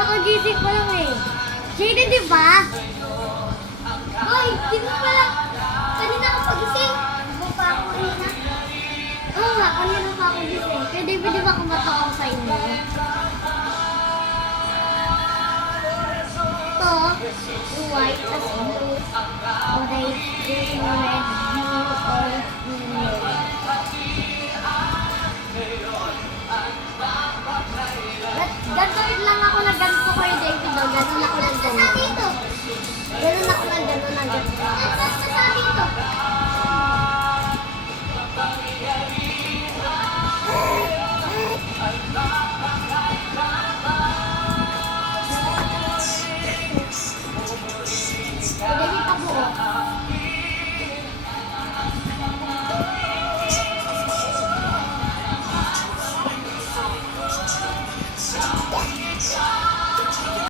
Nakagising pa lang eh. Jaden, di ba? Hoy, di mo pala. Kanina ka pagising. Di ba pa ako kanina? Oo nga, kanina pa ako gising. Kaya David, di ba kumatok ako sa inyo? Ito, white, tas blue, orange, green, red, blue, orange, blue. Ganito rin